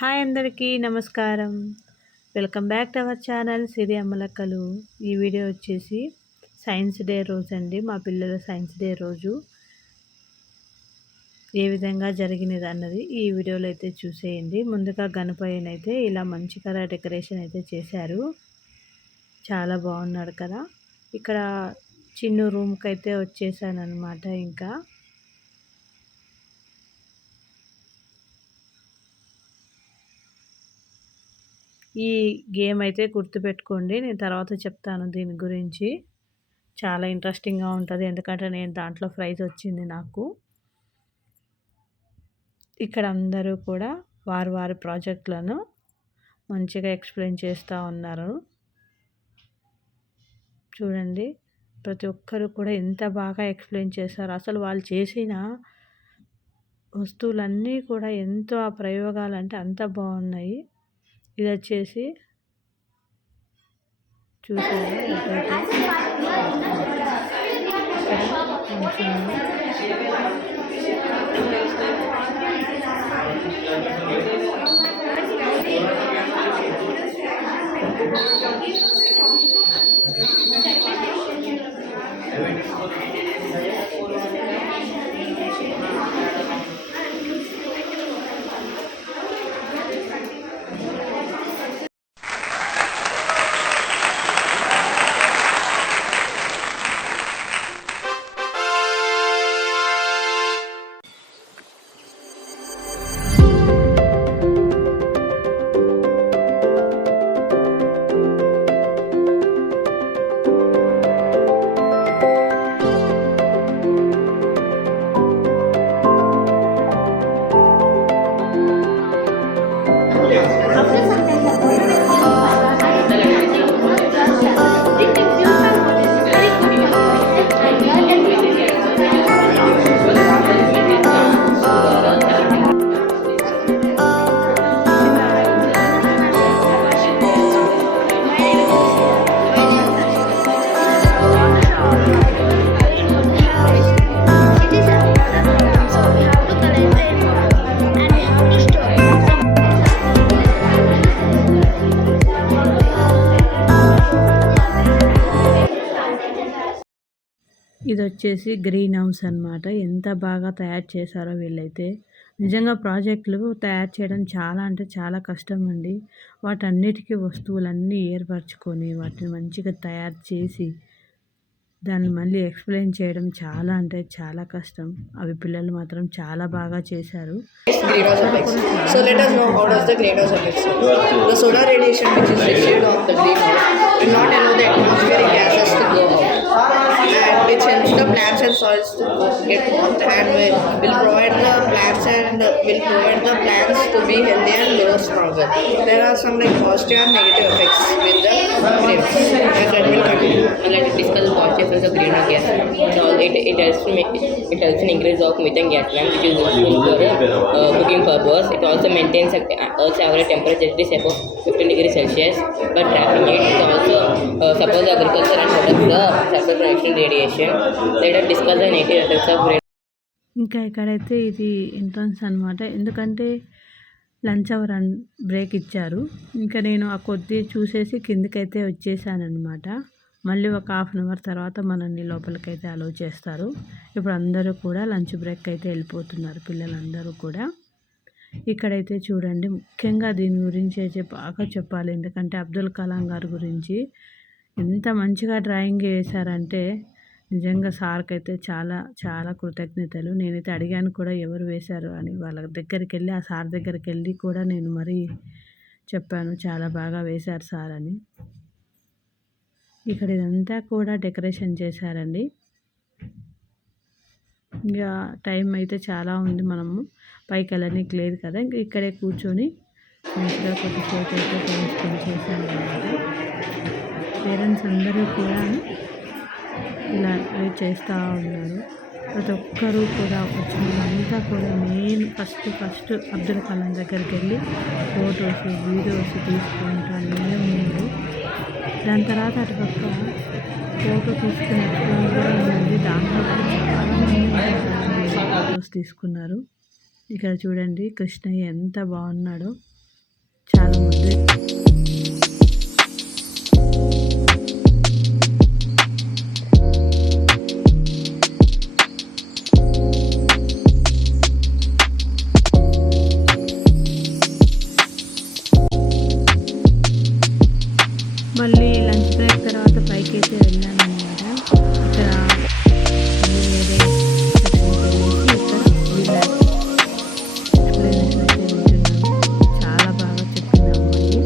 Hi అందరికీ నమస్కారం. Welcome back to our channel Siri Ammalakkalu. ఈ వీడియో వచ్చేసి సైన్స్ డే రోజు అండి. మా పిల్లల సైన్స్ డే రోజు ఏ విధంగా జరిగినది అన్నది ఈ వీడియోలో అయితే చూసేయండి. ముందుగా గణపయ్యనైతే ఇలా మంచిగా డెకరేషన్ అయితే చేశారు. చాలా బాగున్నాడు కదా. ఇక్కడ చిన్న రూమ్కి అయితే వచ్చేసాను అనమాట. ఇంకా ఈ గేమ్ అయితే గుర్తుపెట్టుకోండి. నేను తర్వాత చెప్తాను దీని గురించి. చాలా ఇంట్రెస్టింగ్గా ఉంటుంది, ఎందుకంటే నేను దాంట్లో ప్రైజ్ వచ్చింది నాకు. ఇక్కడ అందరూ కూడా వారి ప్రాజెక్టులను మంచిగా ఎక్స్ప్లెయిన్ చేస్తూ ఉన్నారు. చూడండి, ప్రతి ఒక్కరు కూడా ఎంత బాగా ఎక్స్ప్లెయిన్ చేశారు. అసలు వాళ్ళు చేసిన వస్తువులన్నీ కూడా ఎంతో ఆ ప్రయోగాలు అంటే అంత బాగున్నాయి. ఇది వచ్చేసి చూసారా ఇది వచ్చేసి గ్రీన్ హౌస్ అనమాట. ఎంత బాగా తయారు చేశారో వీళ్ళైతే. నిజంగా ప్రాజెక్టులు తయారు చేయడం చాలా అంటే చాలా కష్టం అండి. వాటన్నిటికీ వస్తువులన్నీ ఏర్పరచుకొని వాటిని మంచిగా తయారు చేసి దాన్ని మళ్ళీ ఎక్స్ప్లెయిన్ చేయడం చాలా అంటే చాలా కష్టం. అవి పిల్లలు మాత్రం చాలా బాగా చేశారు. Greenhouse effects. So let us know how does the greenhouse effects work. The solar radiation which is received on the greenhouse will not allow the atmospheric gases to go out, and which helps the plants and soils to get warmth and will provide the plants to be healthy and grow stronger. There are some like positive and negative effects with the greenhouse. And that will continue. Let us discuss the positive effects of greenhouse gas. It helps in increase of methane gas plant, which is useful for cooking purpose. It also maintains Earth's average temperature at least above 15 degrees Celsius by trapping it. It also supports agriculture and protects the surface from extreme radiation. Let us discuss the negative effects of greenhouse. ఇంకా ఇక్కడైతే ఇది entrance అనమాట. ఎందుకంటే lunch hour break ఇచ్చారు. ఇంకా నేను ఆ కొద్ది చూసేసి కిందకైతే వచ్చేసానమాట. మళ్ళీ ఒక హాఫ్ అన్ అవర్ తర్వాత మనల్ని లోపలికైతే అలౌ చేస్తారు. ఇప్పుడు అందరూ కూడా లంచ్ బ్రేక్ అయితే వెళ్ళిపోతున్నారు, పిల్లలందరూ కూడా. ఇక్కడైతే చూడండి, ముఖ్యంగా దీని గురించి అయితే బాగా చెప్పాలి. ఎందుకంటే అబ్దుల్ కలాం గారి గురించి ఎంత మంచిగా డ్రాయింగ్ వేశారంటే నిజంగా సార్కి అయితే చాలా చాలా కృతజ్ఞతలు. నేనైతే అడిగాను కూడా ఎవరు వేశారు అని. వాళ్ళ దగ్గరికి వెళ్ళి ఆ సార్ దగ్గరికి వెళ్ళి కూడా నేను మరీ చెప్పాను, చాలా బాగా వేశారు సార్ అని. ఇక్కడ ఇదంతా కూడా డెకరేషన్ చేశారండి. ఇంకా టైం అయితే చాలా ఉంది, మనము పైకి వెళ్ళడానికి లేదు కదా. ఇంక ఇక్కడే కూర్చొని మంచిగా కొద్దిసేపు అయితే టైం స్పెండ్ చేశాను అన్నమాట. పేరెంట్స్ అందరూ కూడా ఇలా చేస్తూ ఉన్నారు. ప్రతి ఒక్కరూ కూడా వచ్చిన వాళ్ళంతా కూడా మెయిన్ ఫస్ట్ అబ్దుల్ కలాం దగ్గరికి వెళ్ళి ఫొటోస్ వీడియోస్ తీసుకుంటూ ఉన్నారు. దాని తర్వాత అటుపక్క ఫోటో తీసుకునే కూడా ఉందండి. దాంట్లో చాలామంది ఫొటోస్ తీసుకున్నారు. ఇక్కడ చూడండి కృష్ణయ్య ఎంత బాగున్నాడో. చాలా ముద్దు. మళ్ళీ లంచ్ బ్రేక్ తర్వాత పైకి అయితే వెళ్ళాను అనమాట. ఇక్కడ మళ్ళీ వేరే సెక్షన్కి వెళ్ళేసి ఇక్కడ వీళ్ళ ఎక్స్ప్లెనేషన్ అయితే వింటున్నాను. చాలా బాగా చెప్పింది అమ్మాయి.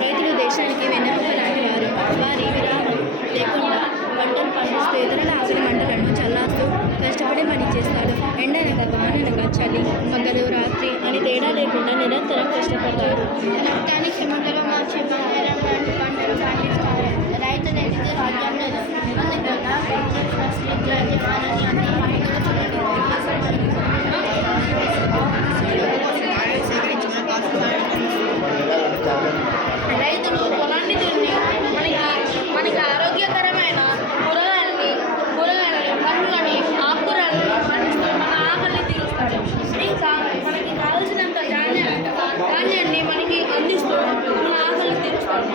రైతులు దేశానికి వెన్నెముక లాంటి వారు. వారి విరామం లేకుండా పంటలు పండిస్తూ ఇతరుల ఆవిరి మంటలను చల్లాస్తూ కష్టపడి పని చేస్తారు. ఎండనగా వాననగా చలి, పగలు రాత్రి అని తేడా లేకుండా నిరంతరం కష్టపడతారు. కానీ శ్రీమంతగా మార్చి బంగారం లాంటి పంటలు పండిస్తారు. రైతులకి రాజ్యం లేదు. అందుకన్నా ఇలాంటి వారిని అంతా హాయిగా చూడండి. రైతులు పొలాన్ని దున్ని మనకి ఆరోగ్యకరమైన కూరగాయలని పండ్లని ఆకుకూరలని పండిస్తూ మన ఆకలిని తీరుస్తాడు. ఇంకా మనకి కావలసినంత ధాన్యాన్ని మనకి అందిస్తూ మన ఆకలిని తీరుస్తాడు.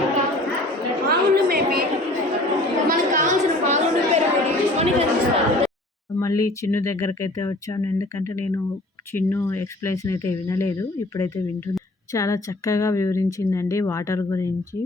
ఇంకా ఆవులను మేపి మనకు కావాల్సిన పాలను పెరుగుని మనకి అందిస్తాడు. మళ్ళీ చిన్ను దగ్గరకైతే వచ్చాను. ఎందుకంటే నేను చిన్ను ఎక్స్ప్లెనేషన్ అయితే వినలేదు, ఇప్పుడైతే వింటున్నాను. చాలా చక్కగా వివరించిందండి వాటర్ గురించి.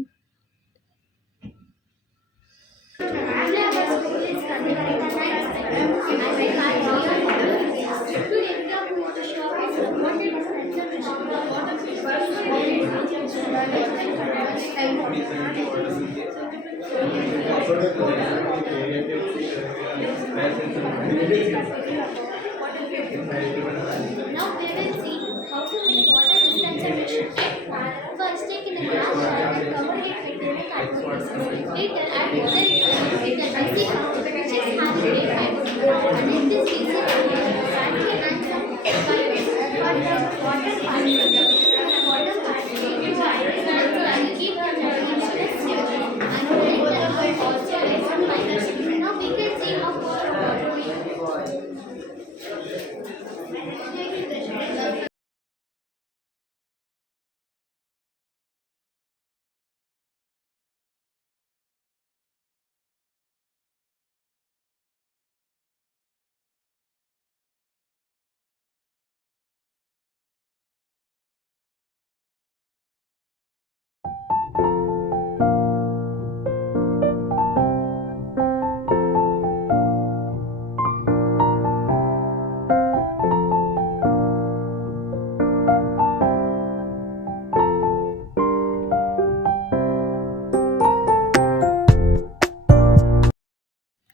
Now we will see how to make water dispenser machine. First, take in a glass jar and cover it with ceramic cartridges. Later, add water with an icy pouch which is half grade fiber. And in this DC battery and some pipes for the water particles. Water particles and keep the instruments stable. And make the bulb also listen minus. Now we can see how water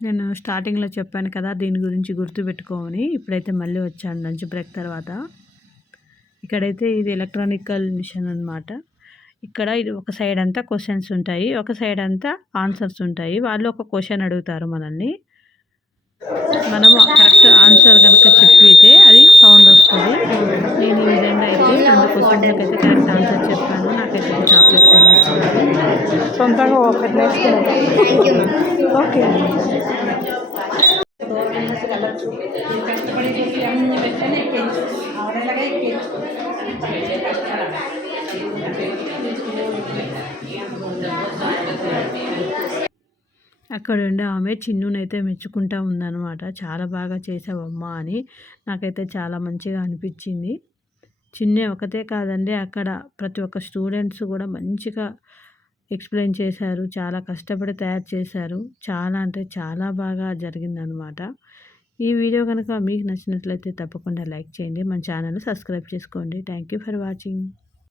నేను స్టార్టింగ్లో చెప్పాను కదా దీని గురించి గుర్తుపెట్టుకోమని. ఇప్పుడైతే మళ్ళీ వచ్చాను lunch break తర్వాత. ఇక్కడైతే ఇది ఎలక్ట్రానికల్ మిషన్ అనమాట. ఇక్కడ ఇది ఒక సైడ్ అంతా క్వశ్చన్స్ ఉంటాయి, ఒక సైడ్ అంతా ఆన్సర్స్ ఉంటాయి. వాళ్ళు ఒక క్వశ్చన్ అడుగుతారు మనల్ని. మనము కరెక్ట్ ఆన్సర్ కనుక చెప్పితే అది సౌండ్ వస్తుంది. నేను ఈ విధంగా అయితే 2 క్వశ్చన్లకు అయితే కరెక్ట్ ఆన్సర్ చెప్పాను. నాకైతే ఒక చాక్లెట్ కూడా వచ్చింది. సొంతంగా ఒకటి నేర్చుకున్నాను. ఓకే. అక్కడ ఉండే ఆమె చిన్నునైతే మెచ్చుకుంటా ఉందన్నమాట. చాలా బాగా చేసావమ్మా అని. నాకైతే చాలా మంచిగా అనిపించింది. చిన్నే ఒకతే కాదండి, అక్కడ ప్రతి ఒక్క స్టూడెంట్స్ కూడా మంచిగా ఎక్స్ప్లెయిన్ చేశారు. చాలా కష్టపడి తయారు చేశారు. చాలా అంటే చాలా బాగా జరిగిందనమాట. ఈ వీడియో కనుక మీకు నచ్చినట్లయితే తప్పకుండా లైక్ చేయండి. మన ఛానల్‌ని సబ్స్క్రైబ్ చేసుకోండి. Thank you for watching.